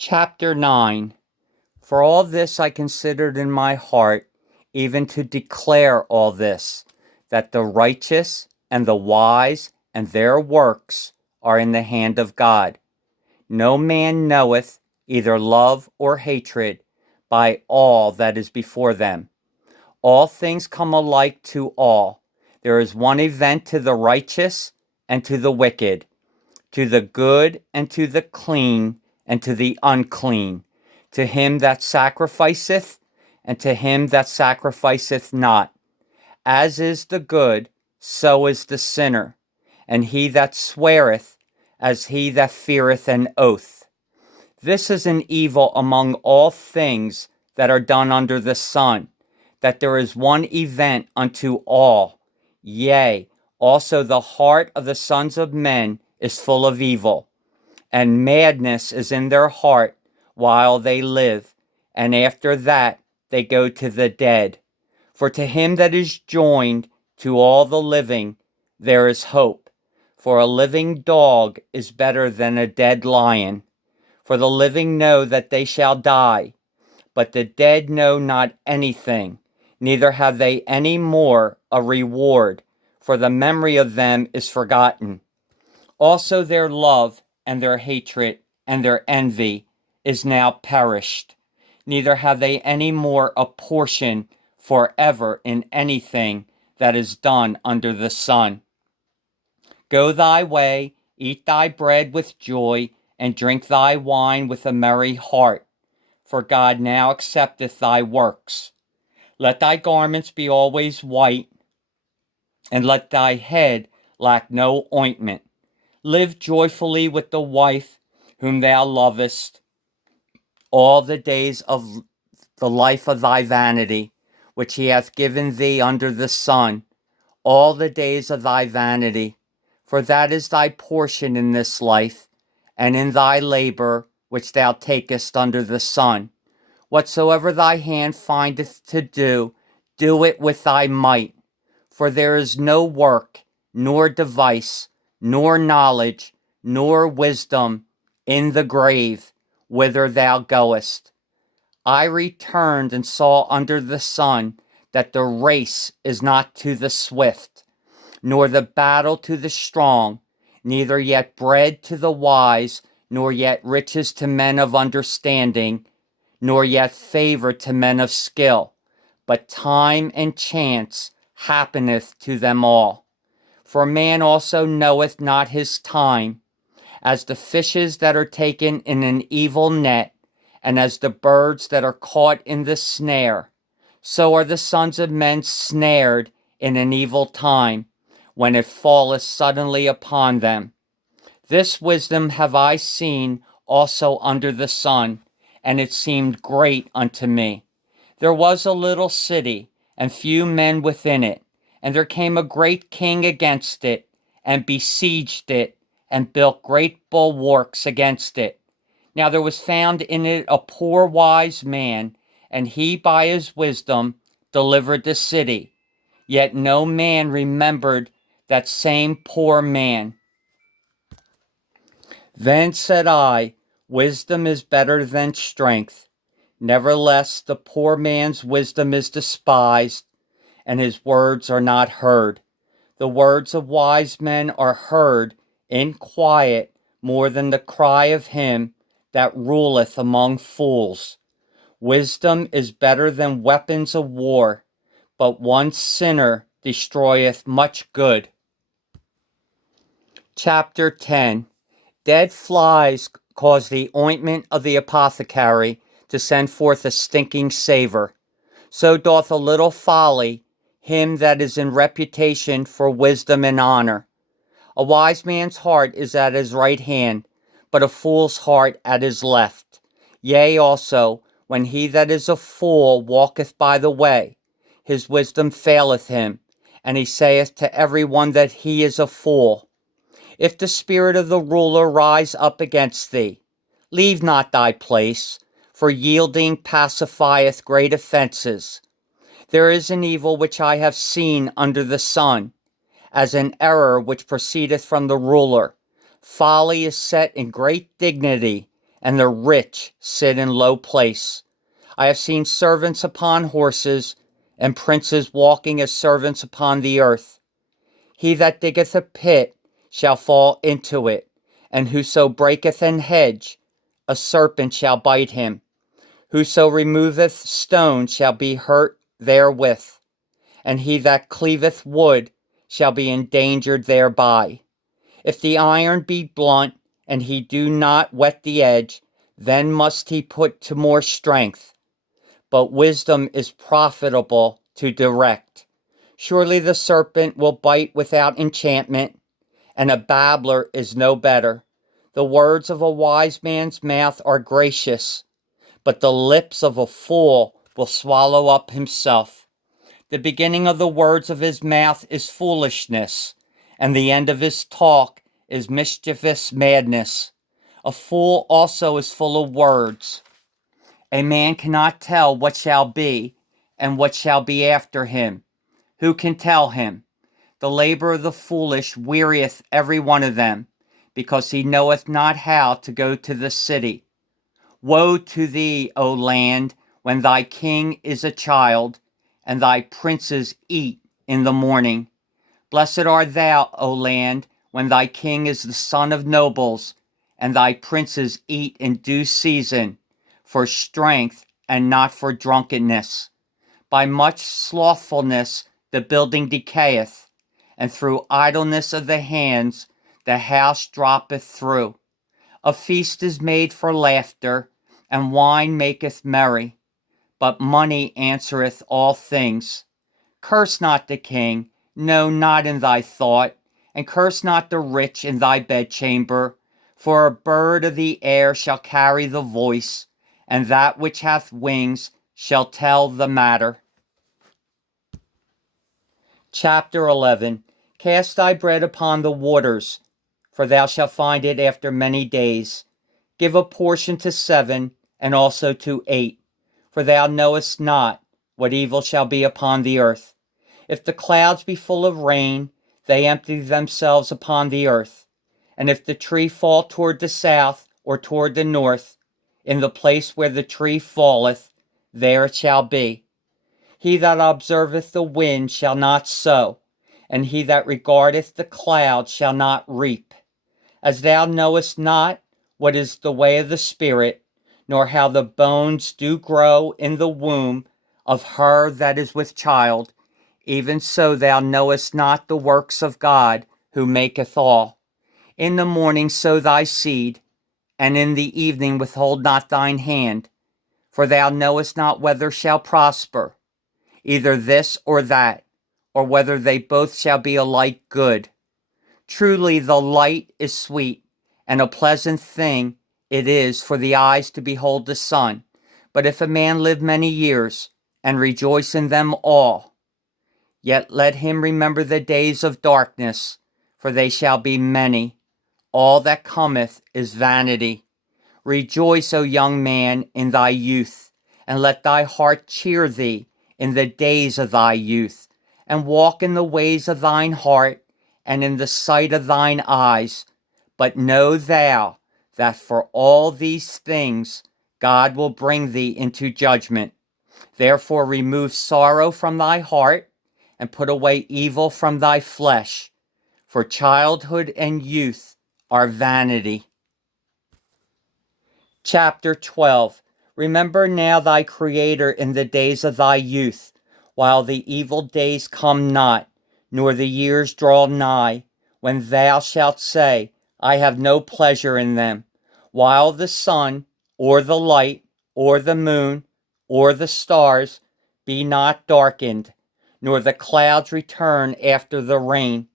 Chapter 9. For all this I considered in my heart, even to declare all this, that the righteous and the wise and their works are in the hand of God. No man knoweth either love or hatred by all that is before them. All things come alike to all. There is one event to the righteous and to the wicked, to the good and to the clean and to the unclean, to him that sacrificeth and to him that sacrificeth not. As is the good, so is the sinner, and he that sweareth, as he that feareth an oath. This is an evil among all things that are done under the sun, that there is one event unto all. Yea, also the heart of the sons of men is full of evil, and madness is in their heart while they live, and after that they go to the dead. For to him that is joined to all the living there is hope. For a living dog is better than a dead lion. For the living know that they shall die, but the dead know not anything, neither have they any more a reward, for the memory of them is forgotten. Also their love and their hatred and their envy is now perished, neither have they any more a portion forever in anything that is done under the sun. Go thy way, eat thy bread with joy, and drink thy wine with a merry heart, for God now accepteth thy works. Let thy garments be always white, and let thy head lack no ointment. Live joyfully with the wife whom thou lovest all the days of the life of thy vanity, which he hath given thee under the sun, all the days of thy vanity. For that is thy portion in this life, and in thy labor which thou takest under the sun. Whatsoever thy hand findeth to do, do it with thy might. For there is no work, nor device, nor knowledge, nor wisdom in the grave, whither thou goest. I returned and saw under the sun that the race is not to the swift, nor the battle to the strong, neither yet bread to the wise, nor yet riches to men of understanding, nor yet favor to men of skill, but time and chance happeneth to them all. For man also knoweth not his time, as the fishes that are taken in an evil net, and as the birds that are caught in the snare. So are the sons of men snared in an evil time, when it falleth suddenly upon them. This wisdom have I seen also under the sun, and it seemed great unto me. There was a little city, and few men within it, and there came a great king against it, and besieged it, and built great bulwarks against it. Now there was found in it a poor wise man, and he by his wisdom delivered the city. Yet no man remembered that same poor man. Then said I, wisdom is better than strength. Nevertheless, the poor man's wisdom is despised, and his words are not heard. The words of wise men are heard in quiet more than the cry of him that ruleth among fools. Wisdom is better than weapons of war, but one sinner destroyeth much good. Chapter 10. Dead flies cause the ointment of the apothecary to send forth a stinking savor. So doth a little folly him that is in reputation for wisdom and honor. A wise man's heart is at his right hand, but a fool's heart at his left. Yea, also, when he that is a fool walketh by the way, his wisdom faileth him, and he saith to every one that he is a fool. If the spirit of the ruler rise up against thee, leave not thy place, for yielding pacifieth great offenses. There is an evil which I have seen under the sun, as an error which proceedeth from the ruler. Folly is set in great dignity, and the rich sit in low place. I have seen servants upon horses, and princes walking as servants upon the earth. He that diggeth a pit shall fall into it, and whoso breaketh an hedge, a serpent shall bite him. Whoso removeth stone shall be hurt therewith, and he that cleaveth wood shall be endangered thereby. If the iron be blunt, and he do not whet the edge, then must he put to more strength. But wisdom is profitable to direct. Surely the serpent will bite without enchantment, and a babbler is no better. The words of a wise man's mouth are gracious, but the lips of a fool will swallow up himself. The beginning of the words of his mouth is foolishness, and the end of his talk is mischievous madness. A fool also is full of words. A man cannot tell what shall be, and what shall be after him. Who can tell him? The labor of the foolish wearieth every one of them, because he knoweth not how to go to the city. Woe to thee, O land, when thy king is a child, and thy princes eat in the morning. Blessed art thou, O land, when thy king is the son of nobles, and thy princes eat in due season, for strength and not for drunkenness. By much slothfulness the building decayeth, and through idleness of the hands the house droppeth through. A feast is made for laughter, and wine maketh merry, but money answereth all things. Curse not the king, no, not in thy thought, and curse not the rich in thy bedchamber, for a bird of the air shall carry the voice, and that which hath wings shall tell the matter. Chapter 11. Cast thy bread upon the waters, for thou shalt find it after many days. Give a portion to 7, and also to 8, for thou knowest not what evil shall be upon the earth. If the clouds be full of rain, they empty themselves upon the earth. And if the tree fall toward the south or toward the north, in the place where the tree falleth, there it shall be. He that observeth the wind shall not sow, and he that regardeth the cloud shall not reap. As thou knowest not what is the way of the Spirit, nor how the bones do grow in the womb of her that is with child, even so thou knowest not the works of God, who maketh all. In the morning sow thy seed, and in the evening withhold not thine hand, for thou knowest not whether shall prosper, either this or that, or whether they both shall be alike good. Truly the light is sweet, and a pleasant thing it is for the eyes to behold the sun. But if a man live many years, and rejoice in them all, yet let him remember the days of darkness, for they shall be many. All that cometh is vanity. Rejoice, O young man, in thy youth, and let thy heart cheer thee in the days of thy youth, and walk in the ways of thine heart, and in the sight of thine eyes. But know thou that for all these things God will bring thee into judgment. Therefore remove sorrow from thy heart, and put away evil from thy flesh, for childhood and youth are vanity. Chapter 12. Remember now thy Creator in the days of thy youth, while the evil days come not, nor the years draw nigh, when thou shalt say, I have no pleasure in them, while the sun, or the light, or the moon, or the stars be not darkened, nor the clouds return after the rain,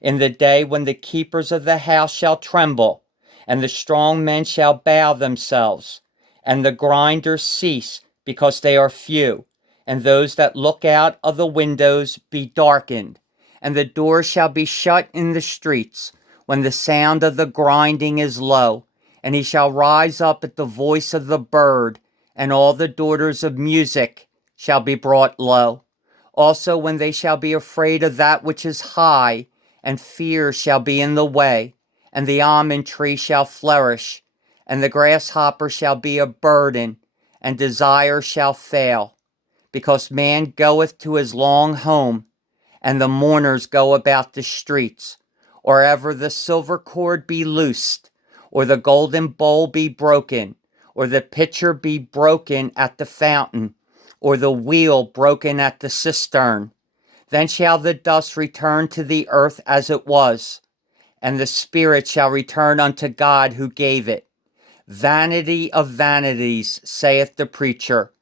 in the day when the keepers of the house shall tremble, and the strong men shall bow themselves, and the grinders cease, because they are few, and those that look out of the windows be darkened, and the doors shall be shut in the streets, when the sound of the grinding is low, and he shall rise up at the voice of the bird, and all the daughters of music shall be brought low. Also when they shall be afraid of that which is high, and fear shall be in the way, and the almond tree shall flourish, and the grasshopper shall be a burden, and desire shall fail, because man goeth to his long home, and the mourners go about the streets. Or ever the silver cord be loosed, or the golden bowl be broken, or the pitcher be broken at the fountain, or the wheel broken at the cistern. Then shall the dust return to the earth as it was, and the spirit shall return unto God who gave it. Vanity of vanities, saith the preacher.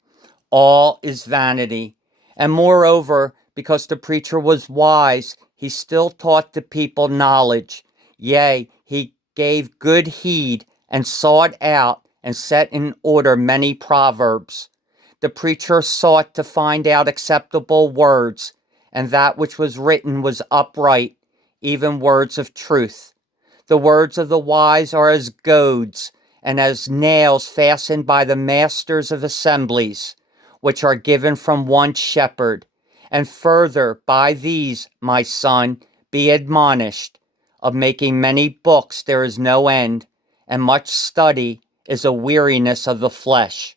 All is vanity. And moreover, because the preacher was wise, he still taught the people knowledge. Yea, he gave good heed, and sought out, and set in order many proverbs. The preacher sought to find out acceptable words, and that which was written was upright, even words of truth. The words of the wise are as goads, and as nails fastened by the masters of assemblies, which are given from one shepherd. And further, by these, my son, be admonished. Of making many books there is no end, and much study is a weariness of the flesh.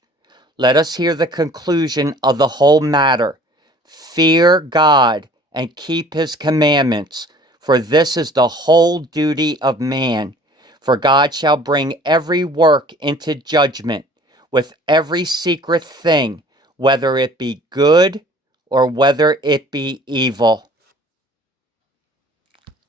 Let us hear the conclusion of the whole matter. Fear God and keep his commandments, for this is the whole duty of man. For God shall bring every work into judgment, with every secret thing, whether it be good or whether it be evil.